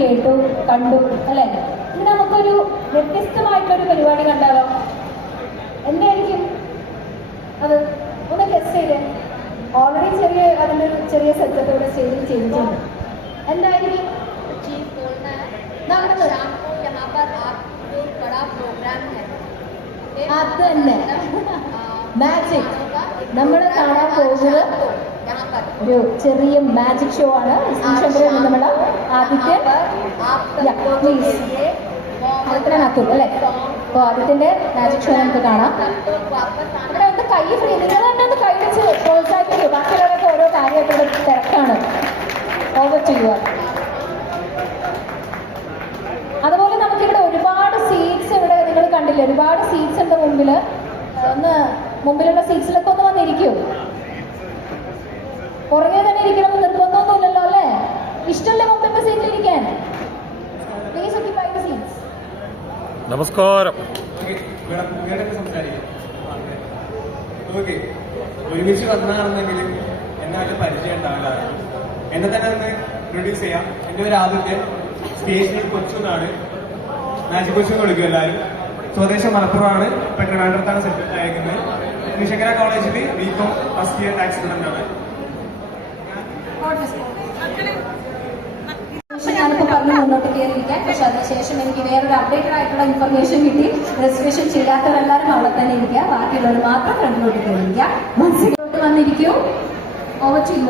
കേട്ടു കണ്ടു അല്ലേ? ഇനി നമുക്കൊരു വ്യത്യസ്തമായിട്ടൊരു പരിപാടി കണ്ടാലോ? എന്തായിരിക്കും അത്? ഒന്ന് ഗസ് ചെയ്ത്. ഓൾറെഡി അതിൻ്റെ ഒരു ചെറിയ സെറ്റപ്പ് ഇവിടെ സ്റ്റേജിൽ ചെയ്തിട്ടുണ്ട്. എന്തായിരിക്കും? അത് തന്നെ, മാജിക്. നമ്മൾ കാണാൻ പോകുന്നത് ഒരു ചെറിയ മാജിക് ഷോ ആണ്. നമ്മുടെ ആദിത്യൻ പ്ലീസ് ആദിത്യനകത്തും അല്ലേ? അപ്പോൾ ആദിത്യന്റെ മാജിക് ഷോ നമുക്ക് കാണാം. ഇവിടെ ഒന്ന് കൈ ഫ്രീ, നിങ്ങൾ തന്നെ ഒന്ന് കൈ വെച്ച് പ്രോത്സാഹിപ്പിക്കൂ. ബാക്കിയുള്ളവരൊക്കെ ഓരോ കാര്യമായിട്ടുള്ള തിരക്കാണ്. Over to you. അതുപോലെ നമുക്കിവിടെ ഒരുപാട് സീറ്റ്സ് ഇവിടെ നിങ്ങൾ കണ്ടില്ലേ? ഒരുപാട് സീറ്റ്സ് ഉണ്ട് മുമ്പിൽ. ഒന്ന് മുമ്പിലുള്ള സീറ്റ്സിലൊക്കെ ഒന്ന് വന്നിരിക്കൂ. പുറകെ തന്നെ ഇരിക്കണം നിർബന്ധമൊന്നുമില്ലല്ലോ അല്ലേ? ഇഷ്ടമല്ലേ മുമ്പിന്റെ സീറ്റിലിരിക്കാൻ? Please occupy the seats. നമസ്കാരം. ഒരുമിച്ച് വന്നാണെന്നെങ്കിലും എന്നാലും പരിചയം ഉണ്ടാവില്ല. എന്നെ തന്നെ ഒന്ന് ഇൻട്രൊഡ്യൂസ് ചെയ്യാം. എൻ്റെ ഒരു ആദ്യത്തെ സ്റ്റേജിൽ കൊച്ചുനാട് മാജിക് കൊച്ചു വിളിക്കും എല്ലാവരും. സ്വദേശം മലപ്പുറമാണ്. ഇപ്പൊ ട്രിവാൻഡ്രത്താണ് സെറ്റ് അയക്കുന്നത്. ശ്രീശങ്കര കോളേജിൽ B Com first year tax student ആണ്. ഞാനിപ്പോൾ പറഞ്ഞു മുന്നോട്ട് കയറിയിരിക്കാൻ. പക്ഷെ അതിനുശേഷം എനിക്ക് വേറൊരു അപ്ഡേറ്റഡ് ആയിട്ടുള്ള ഇൻഫർമേഷൻ കിട്ടി. രജിസ്ട്രേഷൻ ചെയ്യാത്തവരെല്ലാവരും അവിടെ തന്നെ ഇരിക്കുക, ബാക്കിയുള്ളവർ മാത്രം ഫ്രണ്ടിലോട്ട് കയറിയിരിക്കുക. മനസ്സിലോട്ട് വന്നിരിക്കൂ. Over to U.